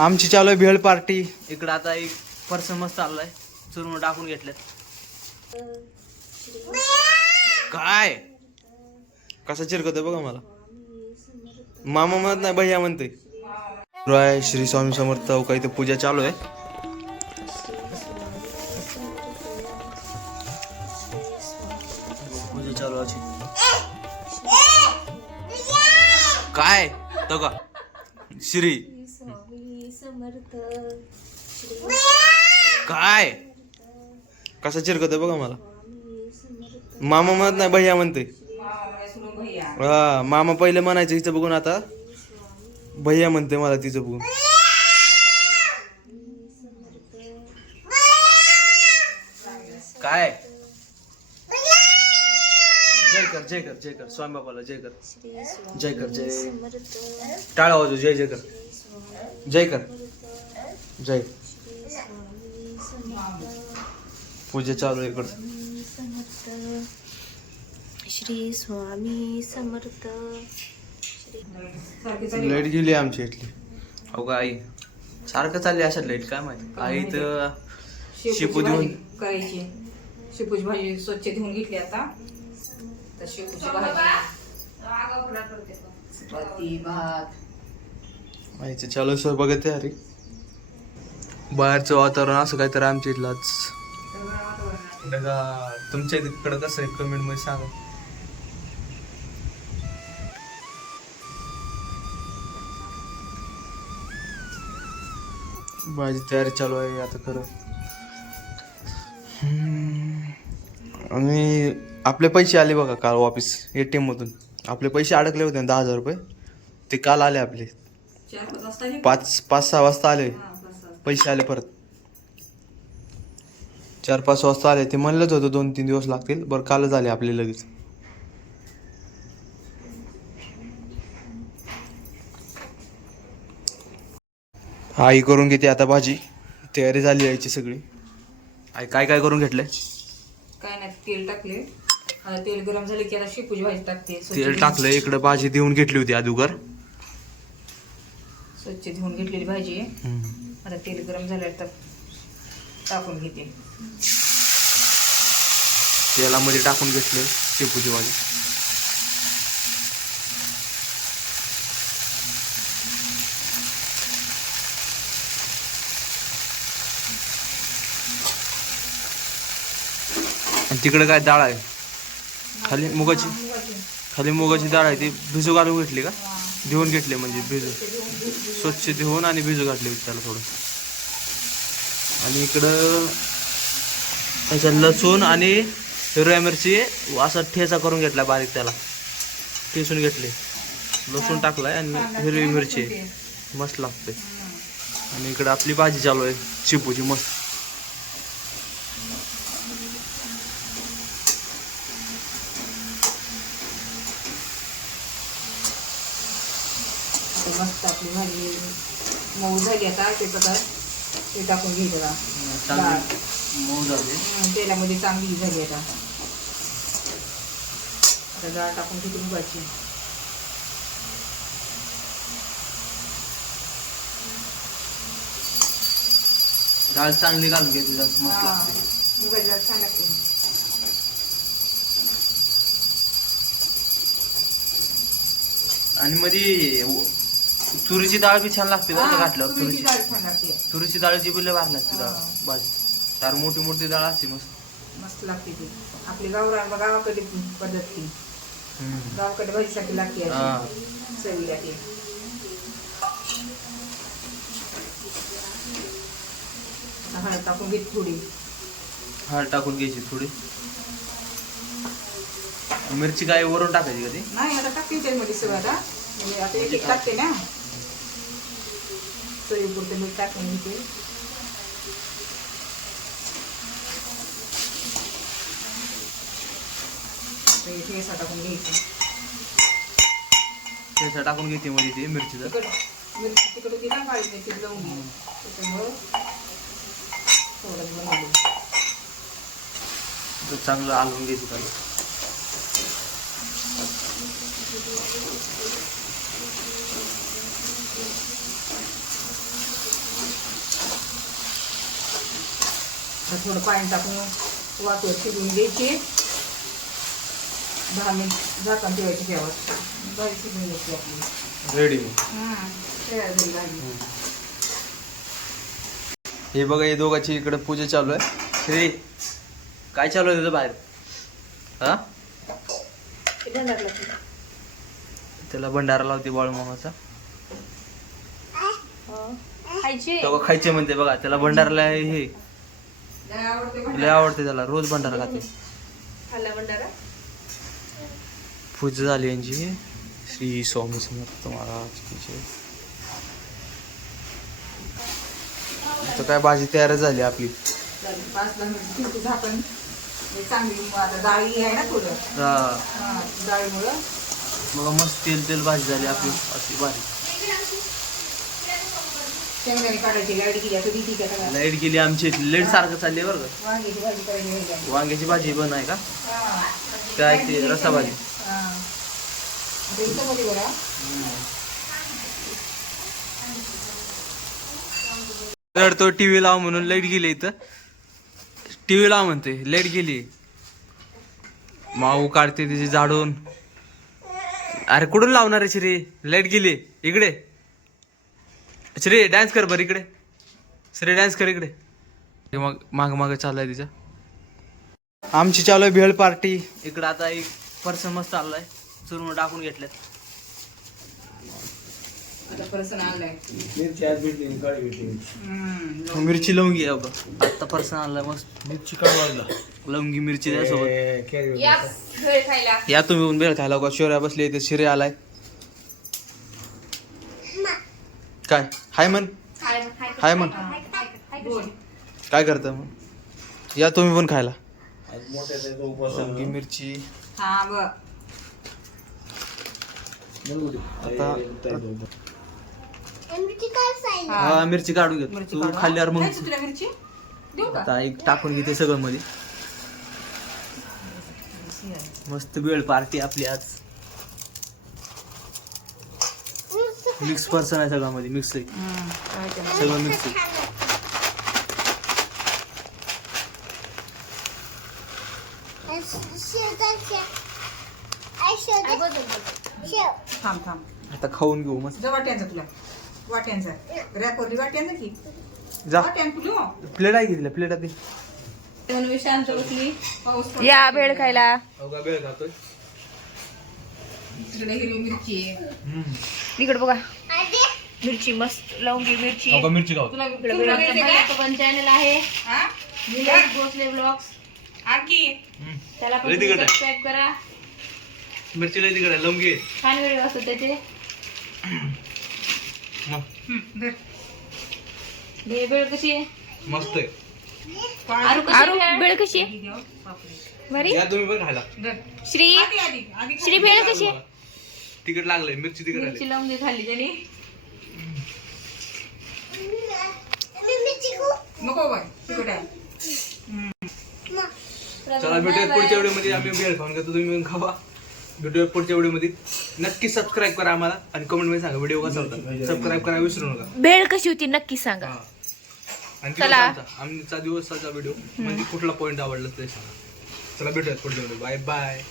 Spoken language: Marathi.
आमची चालू आहे भेळ पार्टी. इकडं आता एक पर्सन मस्त चाललाय, चुरून टाकून घेतल्यात. काय कसा चिरकतोय बघा मला. मामा म्हणत नाही, भैया म्हणते. राय श्री स्वामी समर्थ. काही तर पूजा चालू आहे. पूजा चालू आहे. काय तो का श्री काय कसा चिरकतोय बघा मला. मामा म्हणत नाही, भैया म्हणते. हा, मामा पहिले म्हणायचं हिचं बघून, आता भैया म्हणते मला तिचं बघून. काय जय कर जय कर जय कर स्वामी बाबाला जय कर जय कर जय. टाळा वाजव, जय जय कर जय कर जय. पूजा चालू आहे इकडं. श्री स्वामी समर्थ. लाईट गेली आमची इथली. अहो का आई सारखं चालली अशा लाईट, काय माहिती. आई तर शेपू देऊन करायची. शेपूची भाजी स्वच्छ धुवून घेतली आता. तर शेपूची भाजी, चपाती, भात. आईचं चालू सर बघत आहे. अरे बाहेरचं वातावरण असं काय तर आमच्या इथलाच. तुमच्या इकडं कसं आहे कमेंट मध्ये सांगा. माझी तयारी चालू आहे आता खरं. आणि आपले पैसे आले बघा काल वापिस ATM मधून. आपले पैसे अडकले होते 10,000 रुपये, ते काल आले आपले. 5-6 वाजता आले पैसे. आले परत 4-5 वाजता आले. ते म्हणलंच होतं 2-3 दिवस लागतील. बरं कालच आले आपले लगेच. आई करून घेते आता भाजी. तयारी झाली यायची सगळी. आई काय काय करून घेतलंय. काय नाही, तेल टाकले. आता तेल गरम झाले की आता शेपूची भाजी टाकते. तेल टाकलं. इकडे भाजी देऊन घेतली होती अगोदर, स्वच्छ धुवून घेतलेली भाजी आहे. आता तेल गरम झालं तर टाकून घेते. तेलामध्ये टाकून घेतले शेपूची भाजी. तिकडे काय डाळ आहे खाली मुगाची. खाली मुगाची डाळ आहे, ती भिजू घालून घेतली का. धुवून घेतले म्हणजे भिजू, स्वच्छ धुवून आणि भिजू घातले त्याला थोडं. आणि इकडं त्याच्यात लसूण आणि हिरव्या मिरची असा ठेचा करून घेतला बारीक. त्याला ठेचून घेतले. लसूण टाकलाय आणि हिरवी मिरची मस्त लागते. आणि इकडं आपली भाजी चालू आहे शेपूची मस्त. मस्त आपली भाजी मऊ झाली. आता ते टाकून घ्यायचं. मऊ झाली, तेलामध्ये चांगली झाली. आता डाळ टाकून घेते मुगाची. डाळ चांगली घालून घेतली मस्त लागते. मुगाची डाळ छान लागते. आणि मध्ये तुरीची डाळ बी छान लागते बरं घातल्यावर. तुरीची डाळ छान लागते. तुरीची डाळची बिल भारी लागते डाळ भाजी. तर मोठी मोठी डाळ असते मस्त मस्त लागते ती. आपली गावाकडे पद्धत ती. गावाकडे भाजीसाठी लागते चवीला ती. हळद टाकून घेते थोडी. हळद टाकून घ्यायची थोडी. मिरची काय वरून टाकायची कधी नाही. आता टाकते त्यामध्ये सगळं. आता एक एक टाकते ना. चवीपुरते मीठ टाकून घेते. ठेचा टाकून घ्यायचं. ठेचा टाकून घेते मध्ये ती मिरचीचं. मिरची तिकडे ती ना काळी मिरची लावून त्याच्यामुळं थोडं बनवलं. चांगलं हलवून घ्यायचं त्याला. थोडं पाणी टाकून वाटून शिजवून घ्यायची. 10 मिनिट झाकण ठेवायची त्यावर. भाजी शिजून घ्यायची आपली. रेडी. तयार झाली भाजी. हे बघा, हे दोघांची इकडे पूजा चालू आहे. श्री, काय चालू आहे तुझं बाहेर? हा, त्याला भंडारा लावते बाळू मामाचा. तेव्हा खायचे म्हणते बघा, त्याला भंडाराला हे लय आवडते, त्याला रोज भंडारा खाते. पूजा झाली यांची. श्री स्वामी समर्थ महाराज की जय. तर काय भाजी तयार झाली आपली. 5-10 मिनिट झाकण. चांगली आता डाळी आहे ना थोडं, डाळीमुळं बघा मस्त तेल भाजी झाली आपली अशी भारी. शेंगदाणे काढायची. लाईट गेली आता भीती का? लाईट गेली आमची. लेट सारखं चालली बरं का. वांग्याची भाजी करायची. वांग्याची भाजी पण आहे का? काय ते रसा भाजी. तर तो टीव्ही लाव म्हणून लाईट गेली. इथं टीव्ही लाव म्हणते, लाईट गेली. माऊ काढते तिची झाडून. अरे कुठून लावणार आहे श्री? लाईट गेली. इकडे श्री डान्स कर बरं. इकडे श्री डान्स कर इकडे. मग माग चालू आहे तिच्या. आमची चालू आहे भेळ पार्टी. इकडे आता एक पर्सन मस्त चाललाय. चुरून टाकून घेतल्यात. पर्सन आणलाय. मिरची लवंगी आहे बघा. आता पर्सन आणलाय मस्त. मिरची काढवायला लवंगी मिरची त्यासोबत. या तुम्ही पण भेळ खायला. शिवऱ्या बसले इथे. शिरे आलाय. काय हाय म्हण, हाय म्हण. काय करता मग? या तुम्ही पण खायला. लवंगी मिरची. आता हा मिरची काढून घेतो. तू खाल्ल्यावर मग आता एक टाकून घेते सगळं मध्ये. मस्त भेळ पार्टी आपली आज. मिक्स पर्सन आहे सगळं मध्ये. मिक्स आहे सगळं. मिक्स आहे. थांब आता खाऊन घेऊ मस्त. वाट्यांचा तुला. वाट्यांचा रॅपवरली वाट्यांचा की जा. वाट्यान तुला प्लेट आहे की प्लेट आहे. शांत बसली. पाऊस या भेळ खायला. भेळ खातोय. इकडे हिरवी मिरची आहे. इकडे बघा मिरची मस्त. लवंगी मिरची. मिरची खाऊ. पण चॅनल आहे भोसले ब्लॉग्स. त्याला पण सबस्क्राईब करा. मिरची लई तिकडे लवंगी. छान व्हिडिओ असतो त्याचे. भेळ कशी आहे? मस्त आहे. आरू भेळ कशी आहे? बरी. या तुम्ही पण खायला. श्री भेळ कशी आहे? तिकट लागलंय. मिरची तिकट मिरची लवंगी खाल्ली त्याने. नको बाय तिकट आहे. चला भेटूयात पुढच्या व्हिडिओमध्ये. आम्ही भेळ खाऊन घेतो. तुम्ही पण खावा. भेटूया पुढच्या व्हिडिओमध्ये. नक्की सबस्क्राईब करा आम्हाला आणि कमेंट मध्ये सांगा व्हिडिओ कसा होता. सबस्क्राईब करायला विसरू नका. भेळ कशी होती नक्की सांगा. आणि आमचा दिवसाचा व्हिडिओ म्हणजे कुठला पॉईंट आवडला ते सांगा. चला भेटूयात पुढच्या व्हिडिओ. Bye bye.